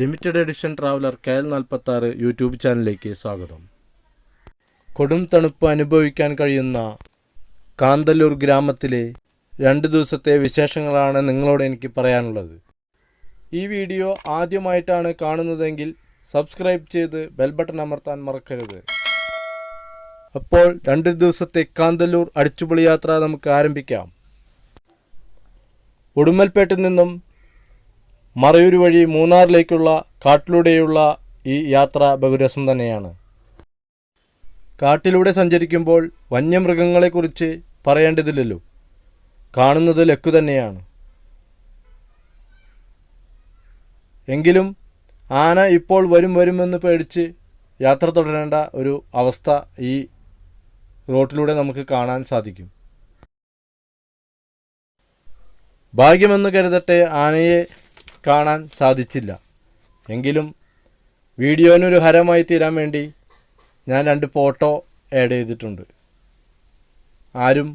Limited edition traveller KL46 YouTube ചാനലിലേക്ക് സ്വാഗതം. കൊടും തണുപ്പ് അനുഭവിക്കാൻ കഴിയുന്ന കാന്തല്ലൂർ ഗ്രാമത്തിലെ 2 ദിവസത്തെ വിശേഷങ്ങളാണ് നിങ്ങളോട് എനിക്ക് പറയാനുള്ളത്. ഈ വീഡിയോ ആദ്യമായിട്ടാണ് കാണുന്നതെങ്കിൽ സബ്സ്ക്രൈബ് ചെയ്ത് ബെൽ ബട്ടൺ അമർത്താൻ മറക്കരുത്. അപ്പോൾ 2 ദിവസത്തെ കാന്തല്ലൂർ അടിച്ചുപൊളി യാത്ര നമുക്ക് ആരംഭിക്കാം. ഉടുമ്പൽപേട്ടിൽ നിന്നും മറയൂർ വഴി മൂന്നാറിലേക്കുള്ള കാട്ടിലൂടെയുള്ള ഈ യാത്ര ബഹുരസം തന്നെയാണ്. കാട്ടിലൂടെ സഞ്ചരിക്കുമ്പോൾ വന്യമൃഗങ്ങളെക്കുറിച്ച് പറയേണ്ടതില്ലല്ലോ. കാണുന്നത് ലക്കു തന്നെയാണ്. എങ്കിലും ആന ഇപ്പോൾ വരുമെന്ന് പേടിച്ച് യാത്ര തുടരേണ്ട ഒരു അവസ്ഥ ഈ റോട്ടിലൂടെ നമുക്ക് കാണാൻ സാധിക്കും. ഭാഗ്യമെന്ന് കരുതട്ടെ, ആനയെ കാണാൻ സാധിച്ചില്ല. എങ്കിലും വീഡിയോനൊരു ഹരമായി തീരാൻ വേണ്ടി ഞാൻ 2 ഫോട്ടോ ആഡ് ചെയ്തിട്ടുണ്ട്. ആരും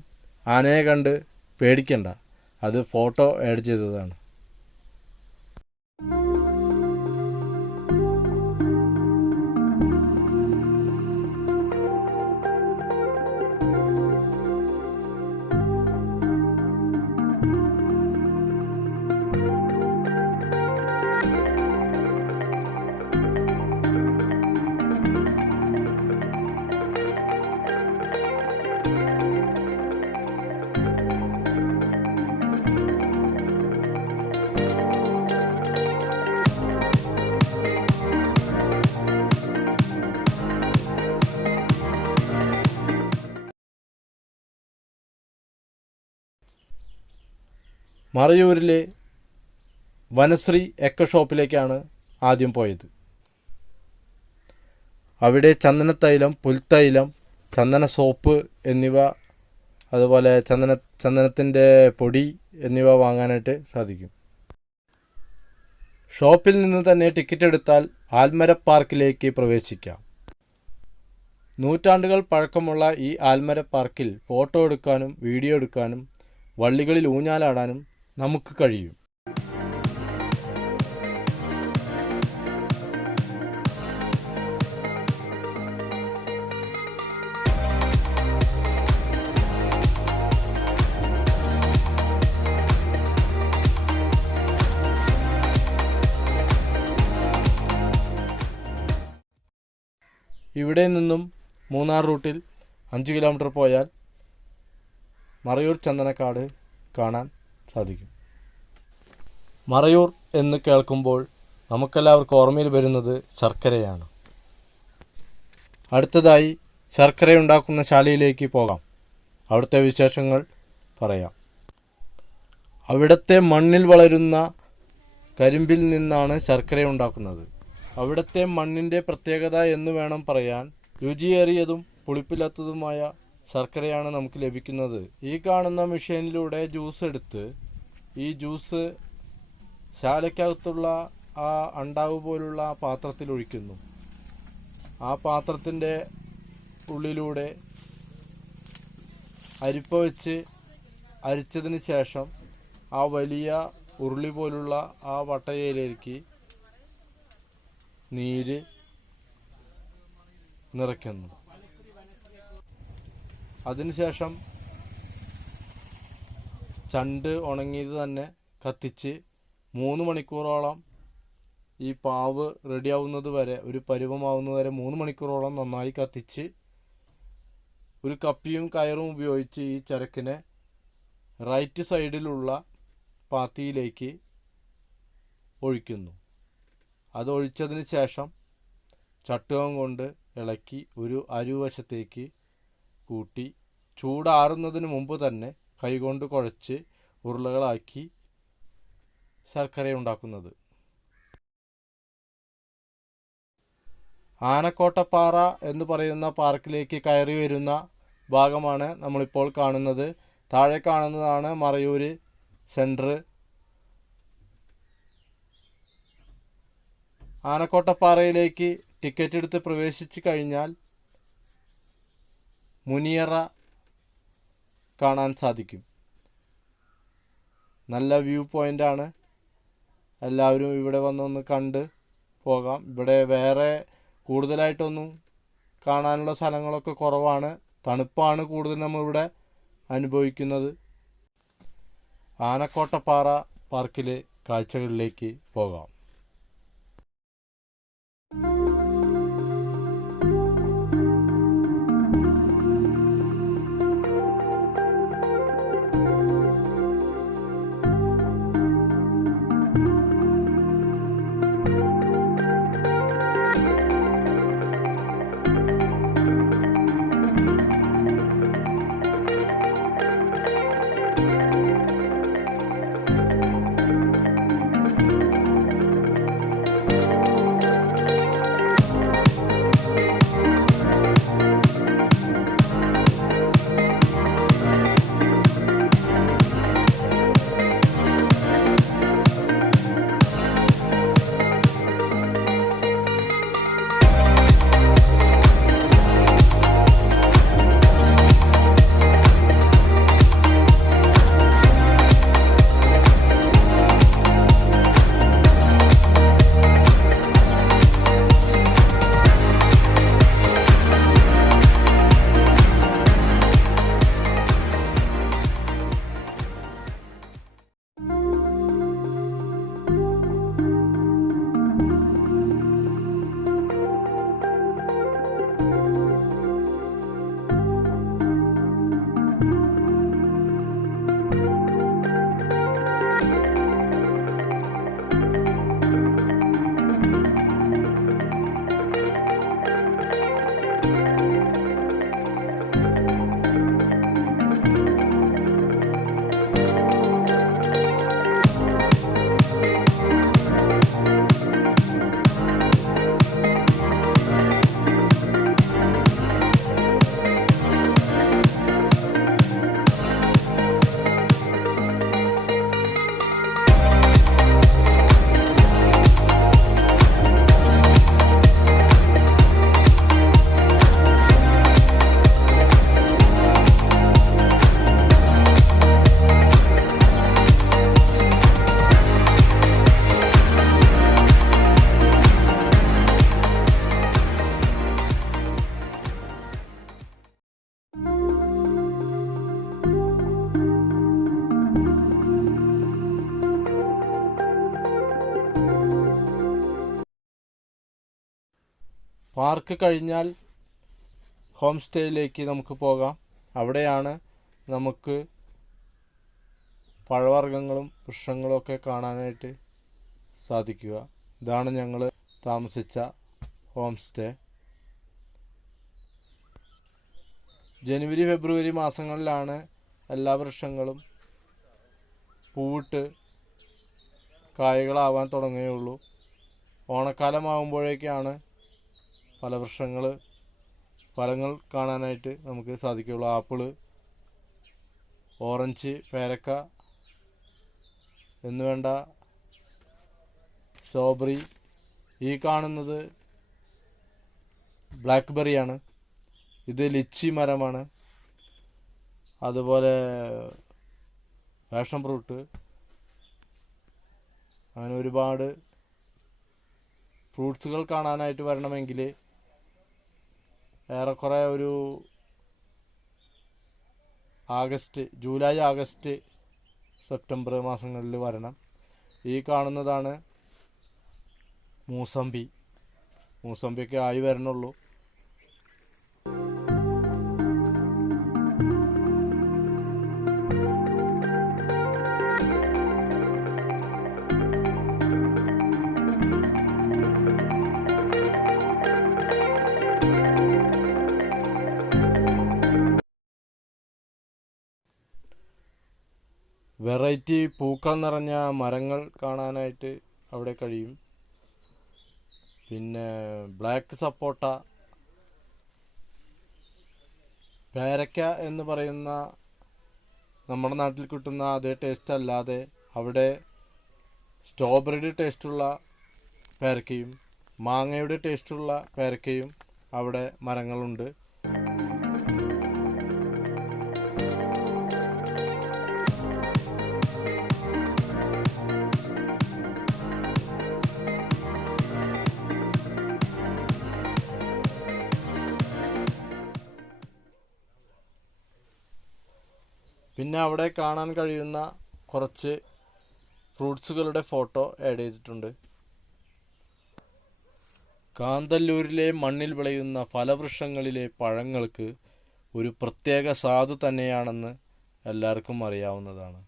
ആനയെ കണ്ട് പേടിക്കണ്ട, അത് ഫോട്ടോ ആഡ് ചെയ്തതാണ്. മറയൂരിലെ വനശ്രീ എക്കോ ഷോപ്പിലേക്കാണ് ആദ്യം പോയത്. അവിടെ ചന്ദനത്തൈലം, പുൽത്തൈലം, ചന്ദന സോപ്പ് എന്നിവ, അതുപോലെ ചന്ദനത്തിൻ്റെ പൊടി എന്നിവ വാങ്ങാനായിട്ട് സാധിക്കും. ഷോപ്പിൽ നിന്ന് തന്നെ ടിക്കറ്റ് എടുത്താൽ ആൽമര പാർക്കിലേക്ക് പ്രവേശിക്കാം. നൂറ്റാണ്ടുകൾ പഴക്കമുള്ള ഈ ആൽമര പാർക്കിൽ ഫോട്ടോ എടുക്കാനും വീഡിയോ എടുക്കാനും വള്ളികളിൽ ഊഞ്ഞാലാടാനും നമുക്ക് കഴിയും. ഇവിടെ നിന്നും മൂന്നാർ റൂട്ടിൽ 5 കിലോമീറ്റർ പോയാൽ മറയൂർ ചന്ദനക്കാട് കാണാൻ സാധിക്കും. മറയൂർ എന്ന് കേൾക്കുമ്പോൾ നമുക്കെല്ലാവർക്കും ഓർമ്മയിൽ വരുന്നത് ശർക്കരയാണ്. അടുത്തതായി ശർക്കരയുണ്ടാക്കുന്ന ശാലയിലേക്ക് പോകാം. അവിടുത്തെ വിശേഷങ്ങൾ പറയാം. അവിടുത്തെ മണ്ണിൽ വളരുന്ന കരിമ്പിൽ നിന്നാണ് ശർക്കരയുണ്ടാക്കുന്നത്. അവിടുത്തെ മണ്ണിൻ്റെ പ്രത്യേകത എന്ന് വേണം പറയാൻ. രുചിയേറിയതും പുളിപ്പില്ലാത്തതുമായ ശർക്കരയാണ് നമുക്ക് ലഭിക്കുന്നത്. ഈ കാണുന്ന മെഷീനിലൂടെ ജ്യൂസ് എടുത്ത് ഈ ജ്യൂസ് ശാലയ്ക്കകത്തുള്ള ആ അണ്ടാവ് പോലുള്ള പാത്രത്തിൽ ഒഴിക്കുന്നു. ആ പാത്രത്തിൻ്റെ ഉള്ളിലൂടെ അരിപ്പ വെച്ച് അരിച്ചതിന് ശേഷം ആ വലിയ ഉരുളി പോലുള്ള ആ വട്ടയിലേക്ക് നീര് നിറയ്ക്കുന്നു. അതിനുശേഷം ചണ്ട് ഉണങ്ങിയത് തന്നെ കത്തിച്ച് 3 മണിക്കൂറോളം ഈ പാവ് റെഡിയാവുന്നത് വരെ, ഒരു പരുവമാവുന്നത് വരെ 3 മണിക്കൂറോളം നന്നായി കത്തിച്ച് ഒരു കപ്പിയും കയറും ഉപയോഗിച്ച് ഈ ചരക്കിനെ റൈറ്റ് സൈഡിലുള്ള പാത്തിയിലേക്ക് ഒഴിക്കുന്നു. അതൊഴിച്ചതിന് ശേഷം ചട്ടുകം കൊണ്ട് ഇളക്കി ഒരു അരുവശത്തേക്ക് കൂട്ടി ചൂടാറുന്നതിന് മുമ്പ് തന്നെ കൈകൊണ്ട് കുഴച്ച് ഉരുളകളാക്കി ശർക്കര ഉണ്ടാക്കുന്നത്. ആനക്കോട്ടപ്പാറ എന്ന് പറയുന്ന പാർക്കിലേക്ക് കയറി വരുന്ന ഭാഗമാണ് നമ്മളിപ്പോൾ കാണുന്നത്. താഴെ കാണുന്നതാണ് മറയൂർ സെൻറ്റർ. ആനക്കോട്ടപ്പാറയിലേക്ക് ടിക്കറ്റ് എടുത്ത് പ്രവേശിച്ച് കഴിഞ്ഞാൽ മുനിയറ കാണാൻ സാധിക്കും. നല്ല വ്യൂ പോയിൻ്റാണ്. എല്ലാവരും ഇവിടെ വന്നൊന്ന് കണ്ട് പോകാം. ഇവിടെ വേറെ കൂടുതലായിട്ടൊന്നും കാണാനുള്ള സ്ഥലങ്ങളൊക്കെ കുറവാണ്. തണുപ്പാണ് കൂടുതൽ നമ്മളിവിടെ അനുഭവിക്കുന്നത്. ആനക്കോട്ടപ്പാറ പാർക്കിലെ കാഴ്ചകളിലേക്ക് പോകാം. പാർക്ക് കഴിഞ്ഞാൽ ഹോം സ്റ്റേയിലേക്ക് നമുക്ക് പോകാം. അവിടെയാണ് നമുക്ക് പഴവർഗ്ഗങ്ങളും വൃക്ഷങ്ങളും ഒക്കെ കാണാനായിട്ട് സാധിക്കുക. ഇതാണ് ഞങ്ങൾ താമസിച്ച ഹോം സ്റ്റേ. ജനുവരി ഫെബ്രുവരി മാസങ്ങളിലാണ് എല്ലാ വൃക്ഷങ്ങളും പൂവിട്ട് കായകളാവാൻ തുടങ്ങുകയുള്ളൂ. ഓണക്കാലമാകുമ്പോഴേക്കാണ് പല ഫലങ്ങൾ കാണാനായിട്ട് നമുക്ക് സാധിക്കുകയുള്ളൂ. ആപ്പിള്, ഓറഞ്ച്, പേരക്ക എന്നുവേണ്ട സ്ട്രോബെറി. ഈ കാണുന്നത് ബ്ലാക്ക്ബെറിയാണ്. ഇത് ലിച്ചി മരമാണ്. അതുപോലെ പാഷൻ ഫ്രൂട്ട്, അങ്ങനെ ഒരുപാട് ഫ്രൂട്ട്സുകൾ കാണാനായിട്ട് വരണമെങ്കിൽ ഏറെക്കുറെ ഒരു ജൂലൈ ആഗസ്റ്റ് സെപ്റ്റംബർ മാസങ്ങളിൽ വരണം. ഈ കാണുന്നതാണ് മൂസമ്പിയൊക്കെ ആയി വരണുള്ളൂ. വെറൈറ്റി പൂക്കൾ നിറഞ്ഞ മരങ്ങൾ കാണാനായിട്ട് അവിടെ കഴിയും. പിന്നെ ബ്ലാക്ക് സപ്പോട്ട, പേരയ്ക്ക എന്ന് പറയുന്ന നമ്മുടെ നാട്ടിൽ കിട്ടുന്ന അതേ ടേസ്റ്റ് അല്ലാതെ അവിടെ സ്ട്രോബെറിയുടെ ടേസ്റ്റുള്ള പേരയ്ക്കയും മാങ്ങയുടെ ടേസ്റ്റുള്ള പേരയ്ക്കയും അവിടെ മരങ്ങളുണ്ട്. പിന്നെ അവിടെ കാണാൻ കഴിയുന്ന കുറച്ച് ഫ്രൂട്ട്സുകളുടെ ഫോട്ടോ ആഡ് ചെയ്തിട്ടുണ്ട്. കാന്തല്ലൂരിലെ മണ്ണിൽ വിളയുന്ന ഫലവൃക്ഷങ്ങളിലെ പഴങ്ങൾക്ക് ഒരു പ്രത്യേക സ്വാദു തന്നെയാണെന്ന് എല്ലാവർക്കും അറിയാവുന്നതാണ്.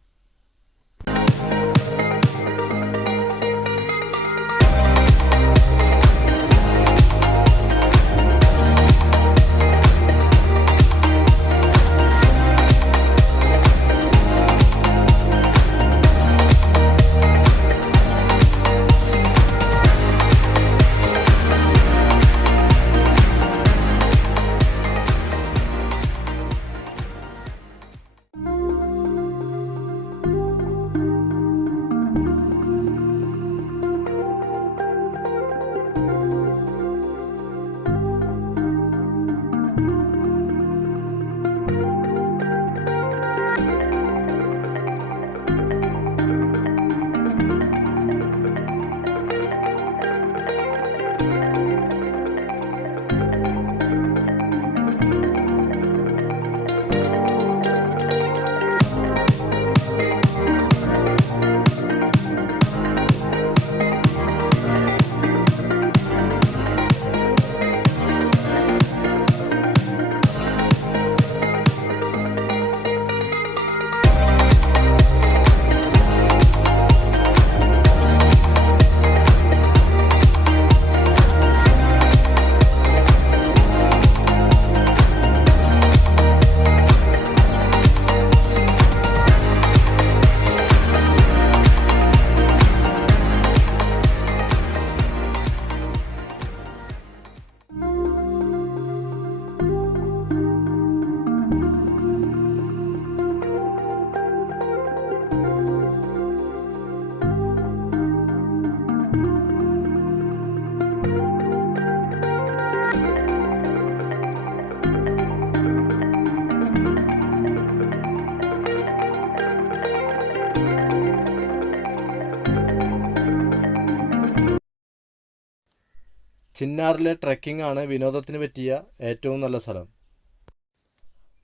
ചിന്നാറിലെ ട്രെക്കിംഗ് ആണ് വിനോദത്തിന് പറ്റിയ ഏറ്റവും നല്ല സ്ഥലം.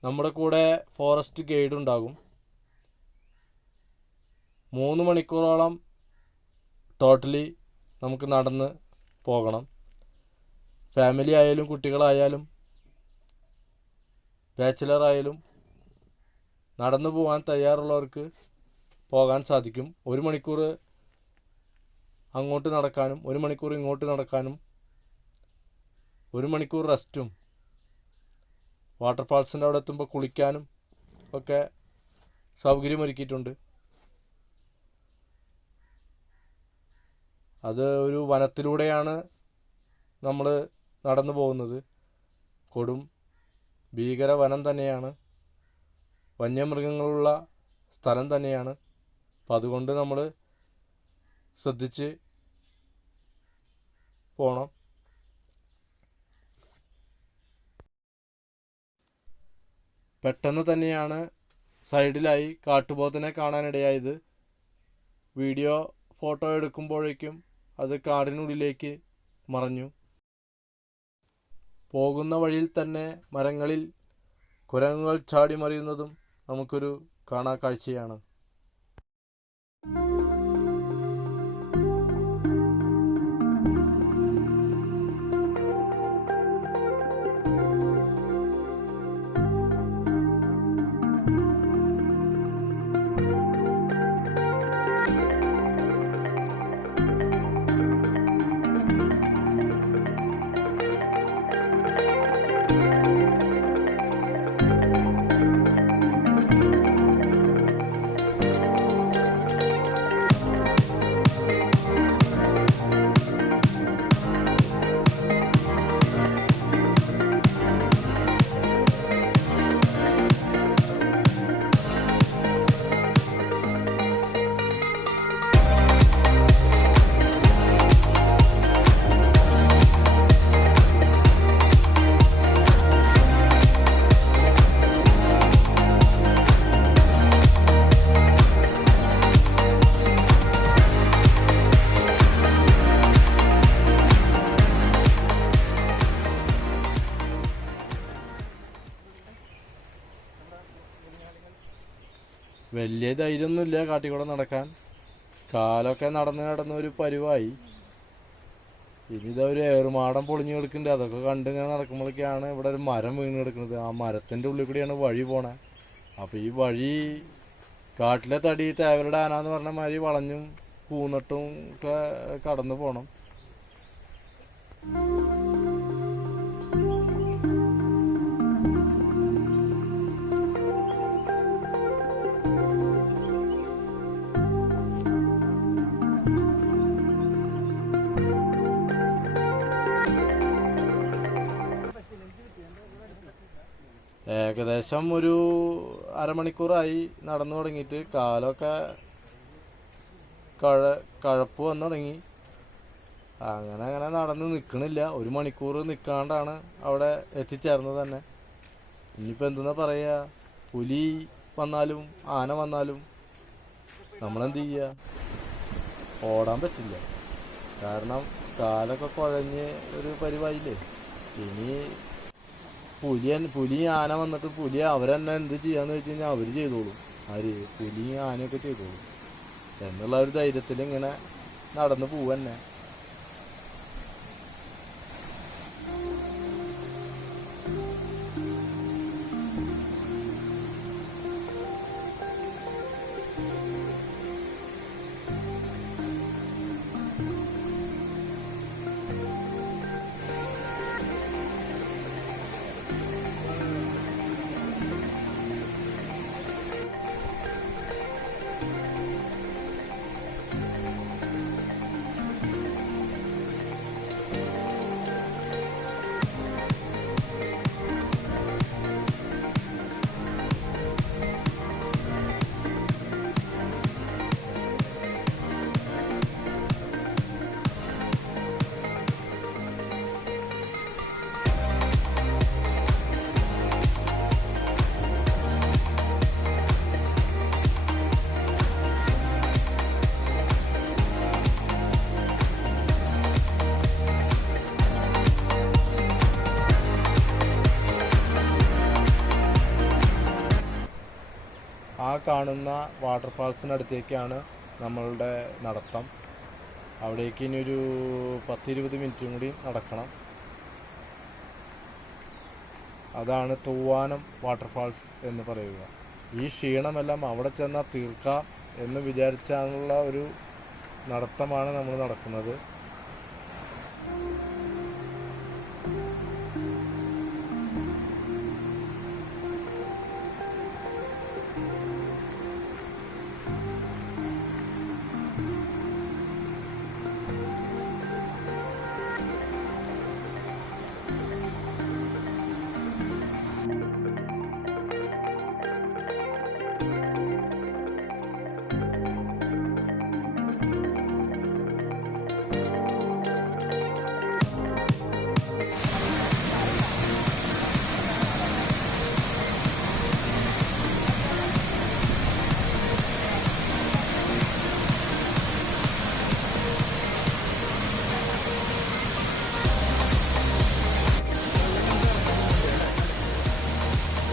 നമ്മുടെ കൂടെ ഫോറസ്റ്റ് ഗൈഡ് ഉണ്ടാകും. 3 മണിക്കൂറോളം ടോട്ടലി നമുക്ക് നടന്ന് പോകണം. ഫാമിലി ആയാലും കുട്ടികളായാലും ബാച്ചിലറായാലും നടന്നു പോകാൻ തയ്യാറുള്ളവർക്ക് പോകാൻ സാധിക്കും. 1 മണിക്കൂർ അങ്ങോട്ട് നടക്കാനും 1 മണിക്കൂർ ഇങ്ങോട്ട് നടക്കാനും 1 മണിക്കൂർ റെസ്റ്റും വാട്ടർഫാൾസിൻ്റെ അവിടെ എത്തുമ്പോൾ കുളിക്കാനും ഒക്കെ സൗകര്യമൊരുക്കിയിട്ടുണ്ട്. അത് ഒരു വനത്തിലൂടെയാണ് നമ്മൾ നടന്നു പോകുന്നത്. കൊടും ഭീകര വനം തന്നെയാണ്, വന്യമൃഗങ്ങളുള്ള സ്ഥലം തന്നെയാണ്. അപ്പം അതുകൊണ്ട് നമ്മൾ ശ്രദ്ധിച്ച് പോകണം. പെട്ടെന്ന് തന്നെയാണ് സൈഡിലായി കാട്ടുപോത്തിനെ കാണാനിടയായത്. വീഡിയോ ഫോട്ടോ എടുക്കുമ്പോഴേക്കും അത് കാടിനുള്ളിലേക്ക് മറഞ്ഞു. പോകുന്ന വഴിയിൽ തന്നെ മരങ്ങളിൽ കുരങ്ങുകൾ ചാടി മറിയുന്നതും നമുക്കൊരു കാണാക്കാഴ്ചയാണ്. വലിയ ധൈര്യമൊന്നുമില്ല കാട്ടിക്കൂടെ നടക്കാൻ. കാലൊക്കെ നടന്ന് ഒരു പരുവായി. ഇനി ഇതാ ഒരു ഏറുമാടം പൊളിഞ്ഞു കിടക്കുന്നുണ്ട്. അതൊക്കെ കണ്ടിങ്ങനെ നടക്കുമ്പോഴേക്കാണ് ഇവിടെ ഒരു മരം വീണ് കിടക്കുന്നത്. ആ മരത്തിൻ്റെ ഉള്ളിൽ കൂടിയാണ് വഴി പോണേ. അപ്പോൾ ഈ വഴി കാട്ടിലെ തടി തേവരുടെ ആന എന്ന് പറഞ്ഞ മാതിരി വളഞ്ഞും കൂന്നിട്ടും ഒക്കെ കടന്നു പോകണം. ഏകദേശം ഒരു അരമണിക്കൂറായി നടന്നു തുടങ്ങിയിട്ട്. കാലൊക്കെ കഴപ്പ് വന്നു തുടങ്ങി. അങ്ങനെ നടന്ന് നിൽക്കണില്ല. 1 മണിക്കൂർ നിൽക്കാണ്ടാണ് അവിടെ എത്തിച്ചേർന്നത് തന്നെ. ഇനിയിപ്പോൾ എന്തെന്നാ പറയുക, പുലി വന്നാലും ആന വന്നാലും നമ്മളെന്ത് ചെയ്യുക? ഓടാൻ പറ്റില്ല. കാരണം കാലൊക്കെ കുഴഞ്ഞ് ഒരു പരിവായില്ലേ. ഇനി പുലി ആന വന്നിട്ട് പുലി അവരെന്നെ എന്ത് ചെയ്യാന്ന് വെച്ച് കഴിഞ്ഞാൽ അവർ ചെയ്തോളും. ആര്? പുലി ആനയൊക്കെ ചെയ്തോളും എന്നുള്ള ഒരു ധൈര്യത്തിൽ ഇങ്ങനെ നടന്നു പോവന്നെ. ആ കാണുന്ന വാട്ടർഫാൾസിനടുത്തേക്കാണ് നമ്മളുടെ നടത്തം. അവിടേക്ക് ഇനി ഒരു 10-20 മിനിറ്റും കൂടി നടക്കണം. അതാണ് തൂവാനം വാട്ടർഫാൾസ് എന്ന് പറയുക. ഈ ക്ഷീണമെല്ലാം അവിടെ ചെന്നാൽ തീർക്കാം എന്ന് വിചാരിച്ചാണുള്ള ഒരു നടത്തമാണ് നമ്മൾ നടക്കുന്നത്.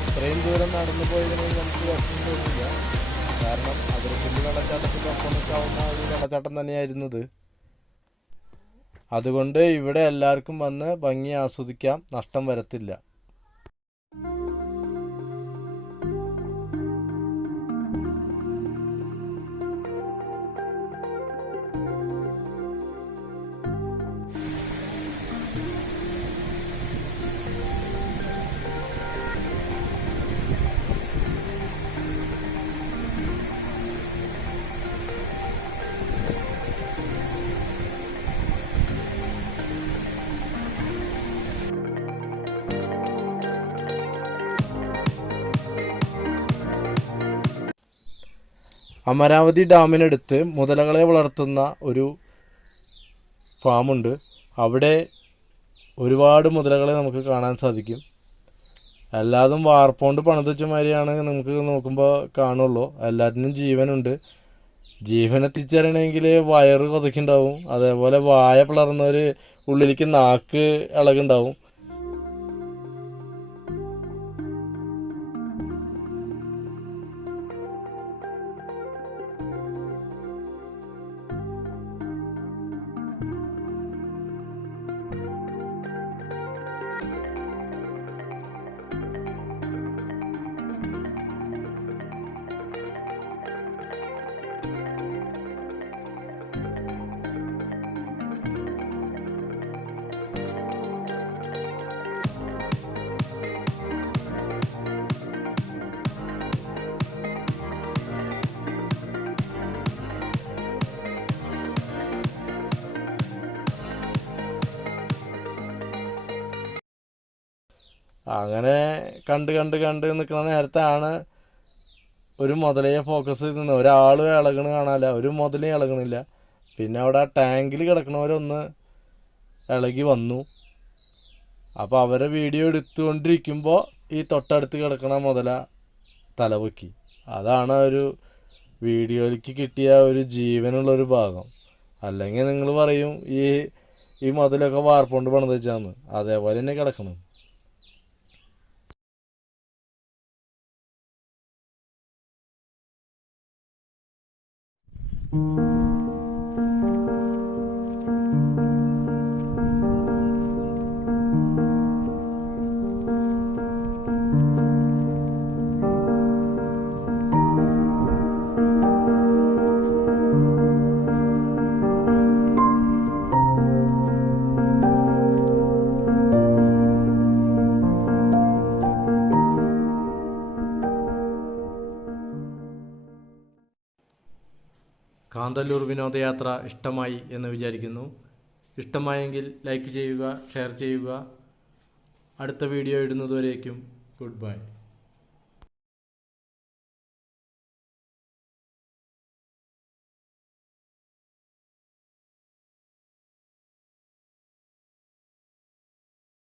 ഇത്രയും ദൂരം നടന്നു പോയതിന് നമുക്ക് വിഷമം തോന്നില്ല. കാരണം അതിരപ്പള്ളി വെള്ളച്ചാട്ടത്തിൻ്റെ ഒപ്പം നിൽക്കാവുന്ന ഒരു വെള്ളച്ചാട്ടം തന്നെയായിരുന്നത്. അതുകൊണ്ട് ഇവിടെ എല്ലാവർക്കും വന്ന് ഭംഗി ആസ്വദിക്കാം, നഷ്ടം വരത്തില്ല. അമരാവതി ഡാമിനടുത്ത് മുതലകളെ വളർത്തുന്ന ഒരു ഫാമുണ്ട്. അവിടെ ഒരുപാട് മുതലകളെ നമുക്ക് കാണാൻ സാധിക്കും. എല്ലാതും വാർപ്പോണ്ട് പണിത് വെച്ച മാതിരിയാണ് നമുക്ക് നോക്കുമ്പോൾ കാണുള്ളൂ. എല്ലാറ്റിനും ജീവനുണ്ട്. ജീവനെ തിരിച്ചറിയണമെങ്കിൽ വയറ് കൊതക്കുണ്ടാവും. അതേപോലെ വായ പിളർന്നൊരു ഉള്ളിലേക്ക് നാക്ക് ഇളകുണ്ടാവും. അങ്ങനെ കണ്ട് കണ്ട് കണ്ട് നിൽക്കുന്ന നേരത്താണ് ഒരു മുതലയെ ഫോക്കസ് ചെയ്ത് നിന്ന് ഒരാൾ ഇളകണ കാണാനില്ല, ഒരു മുതലേ ഇളകണില്ല. പിന്നെ അവിടെ ടാങ്കിൽ കിടക്കണവരൊന്ന് ഇളകി വന്നു. അപ്പോൾ അവരെ വീഡിയോ എടുത്തുകൊണ്ടിരിക്കുമ്പോൾ ഈ തൊട്ടടുത്ത് കിടക്കണ മുതല തലപൊക്കി. അതാണ് ഒരു വീഡിയോയിലേക്ക് കിട്ടിയ ഒരു ജീവനുള്ളൊരു ഭാഗം. അല്ലെങ്കിൽ നിങ്ങൾ പറയും ഈ മുതലൊക്കെ വാർപ്പുകൊണ്ട് പണിത് വെച്ചാന്ന്. അതേപോലെ തന്നെ കിടക്കണം. കാന്തല്ലൂർ വിനോദയാത്ര ഇഷ്ടമായി എന്ന് വിചാരിക്കുന്നു. ഇഷ്ടമായെങ്കിൽ ലൈക്ക് ചെയ്യുക, ഷെയർ ചെയ്യുക. അടുത്ത വീഡിയോ ഇടുന്നതുവരേക്കും ഗുഡ് ബൈ.